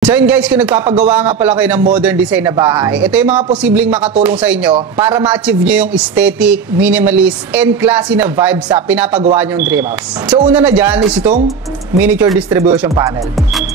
So yun guys, kung nagpapagawa nga pala kayo ng modern design na bahay, ito yung mga posibleng makatulong sa inyo para ma-achieve nyo yung aesthetic, minimalist, and classy na vibe sa pinapagawa nyong dream house. So una na dyan is itong miniature distribution panel.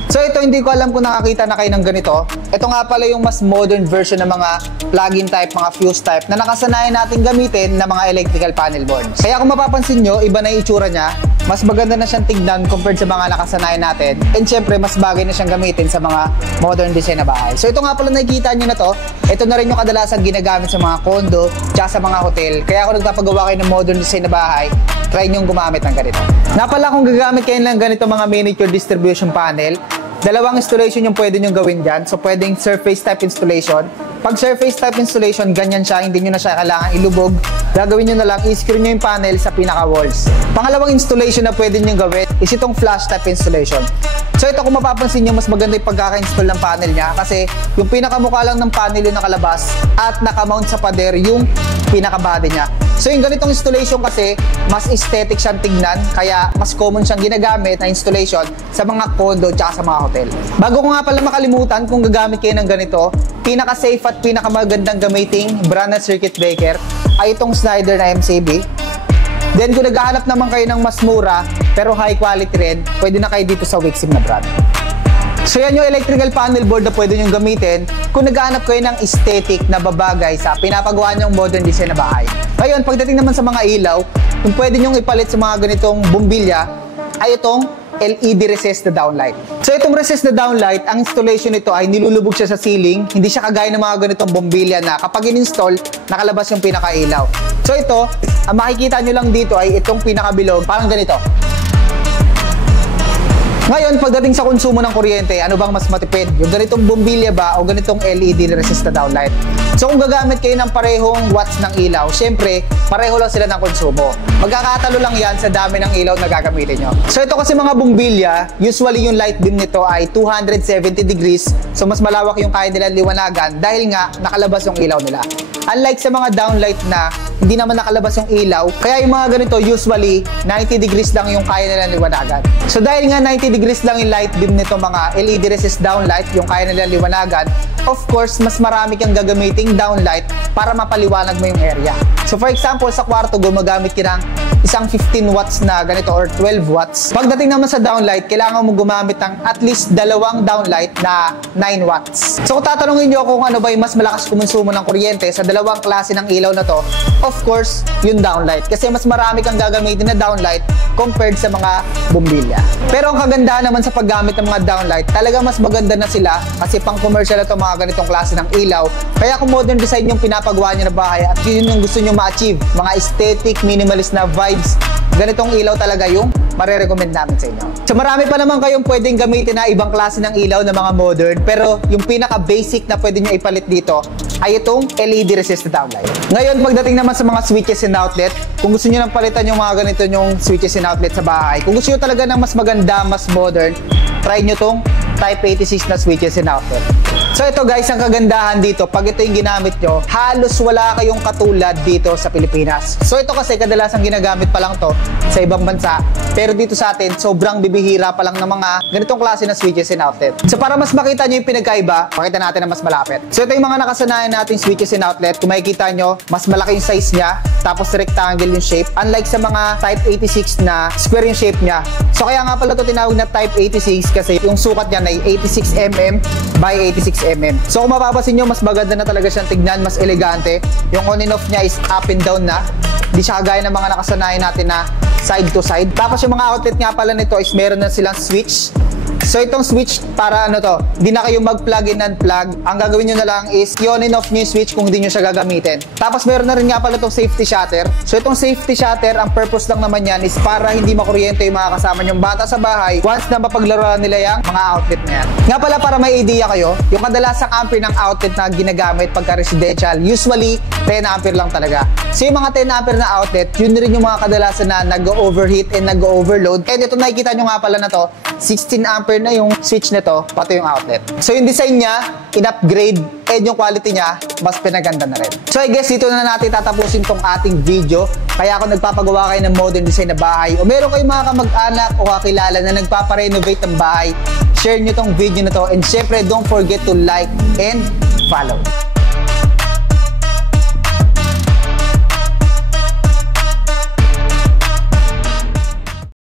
So ito, hindi ko alam kung nakakita na kayo ng ganito. Ito nga pala yung mas modern version ng mga plug-in type, mga fuse type na nakasanayan natin gamitin na mga electrical panel boards. Kaya kung mapapansin nyo, iba na yung itsura niya. Mas maganda na siyang tignan compared sa mga nakasanayan natin. And syempre, mas bagay na siyang gamitin sa mga modern design na bahay. So ito nga pala nakikita nyo na to. Ito na rin yung kadalasan ginagamit sa mga condo, tsaka sa mga hotel. Kaya kung nagpapagawa kayo ng modern design na bahay, try nyo gumamit ng ganito. Nga pala kung gagamit kayo ng ganito mga miniature distribution panel, dalawang installation yung pwede nyo gawin dyan. So pwedeng surface type installation. Pag surface type installation, ganyan siya, hindi nyo na siya kailangan ilubog. Gagawin nyo na lang, i-screw nyo yung panel sa pinaka-walls. Pangalawang installation na pwede nyo gawin is itong flash type installation. So ito, kung mapapansin nyo, mas maganda yung pagkaka-install ng panel niya kasi yung pinakamukha lang ng panel yung nakalabas at nakamount sa pader yung pinaka-body niya. So yung ganitong installation kasi, mas aesthetic siyang tignan, kaya mas common siyang ginagamit na installation sa mga condo at sa mga hotel. Bago ko nga pala makalimutan, kung gagamit kayo ng ganito, pinaka-safe at pinakamagandang gamiting brand na circuit breaker ay itong Schneider na MCB. Then kung naghahanap naman kayo ng mas mura pero high quality rin, pwede na kayo dito sa Wixim na brand. So yan yung electrical panel board na pwede nyo gamitin kung naghahanap kayo ng aesthetic na babagay sa pinapagawa nyong modern design na bahay. Ngayon, pagdating naman sa mga ilaw, kung pwede nyong ipalit sa mga ganitong bumbilya, ay itong LED recessed na downlight. So itong recessed na downlight, ang installation nito ay nilulubog siya sa ceiling. Hindi siya kagaya ng mga ganitong bombilya na kapag in-install, nakalabas yung pinaka-ilaw. So ito, ang makikita nyo lang dito ay itong pinaka-bilog, parang ganito. Ngayon, pagdating sa konsumo ng kuryente, ano bang mas matipid? Yung ganitong bombilya ba o ganitong LED resist na downlight? So kung gagamit kayo ng parehong watts ng ilaw, syempre, pareho lang sila ng konsumo. Magkakatalo lang yan sa dami ng ilaw na gagamitin nyo. So ito kasi mga bombilya, usually yung light beam nito ay 270 degrees. So mas malawak yung kaya nila liwanagan dahil nga nakalabas yung ilaw nila. Unlike sa mga downlight na hindi naman nakalabas yung ilaw, kaya yung mga ganito usually 90 degrees lang yung kaya nila liwanagan. So dahil nga 90 degrees lang yung light beam nito mga LED resist downlight, yung kaya nila liwanagan, of course, mas marami kang gagamiting downlight para mapaliwanag mo yung area. So for example, sa kwarto gumagamit ka ng isang 15 watts na ganito or 12 watts. Pagdating naman sa downlight, kailangan mo gumamit ng at least dalawang downlight na 9 watts. So kung tatanungin nyo kung ano ba yung mas malakas kumonsumo ng kuryente sa dalawang klase ng ilaw na to, of course, yung downlight. Kasi mas marami kang gagamitin na downlight compared sa mga bumbilya. Pero ang kagandahan naman sa paggamit ng mga downlight, talaga mas maganda na sila kasi pang commercial na to mga ganitong klase ng ilaw. Kaya kung modern design yung pinapagawa nyo na bahay at yun yung gusto nyo ma-achieve, mga aesthetic, minimalist na vibes, ganitong ilaw talaga yung marirecommend namin sa inyo. So marami pa naman kayong pwedeng gamitin na ibang klase ng ilaw na mga modern, pero yung pinaka-basic na pwede nyo ipalit dito ay itong LED resist na downlight. Ngayon, pagdating naman sa mga switches and outlet, kung gusto nyo nang palitan yung mga ganito yung switches and outlet sa bahay, kung gusto nyo talaga ng mas maganda, mas modern, try nyo tong Type 86 na switches and outlet. So ito guys, ang kagandahan dito, pag ito yung ginamit nyo, halos wala kayong katulad dito sa Pilipinas. So ito kasi kadalasan ginagamit pa lang to sa ibang bansa, pero dito sa atin, sobrang bibihira pa lang ng mga ganitong klase na switches and outlet. So para mas makita nyo yung pinagkaiba, pakita natin na mas malapit. So ito yung mga nakasanayan nating switches and outlet. Kung makikita nyo, mas malaki yung size nya, tapos rectangle yung shape. Unlike sa mga Type 86 na square yung shape nya. So kaya nga pala ito tinawag na Type 86 kasi yung sukat nya ay 86mm by 86mm. So kung mapapansin nyo, mas maganda na talaga siyang tignan, mas elegante. Yung on and off niya is up and down na. Hindi siya kagaya ng mga nakasanayan natin na side to side. Tapos yung mga outlet nga pala nito is meron na silang switch. So itong switch para ano to, hindi na kayo mag-plug in and plug. Ang gagawin nyo na lang is i-on and off nyo yung switch kung hindi nyo siya gagamitin. Tapos meron na rin nga pala itong safety shutter. So itong safety shutter, ang purpose lang naman yan is para hindi makuryente yung mga kasama nyong bata sa bahay once na mapaglaruan nila yung mga outlet na yan. Nga pala para may idea kayo, yung kadalasang ampere ng outlet na ginagamit pagka residential, usually 10 ampere lang talaga. So yung mga 10 ampere na outlet, yun rin yung mga kadalasan na nag-overheat and nag-overload. And ito nakikita nyo nga pala na to, 16 ampere na yung switch nito, pati yung outlet. So yung design niya, in-upgrade, and yung quality niya, mas pinaganda na rin. So I guess dito na natin tatapusin tong ating video. Kaya kung nagpapagawa kayo ng modern design na bahay, o meron kayong mga kamag-anak o kakilala na nagpaparenovate ng bahay, share nyo tong video na to, and syempre don't forget to like and follow.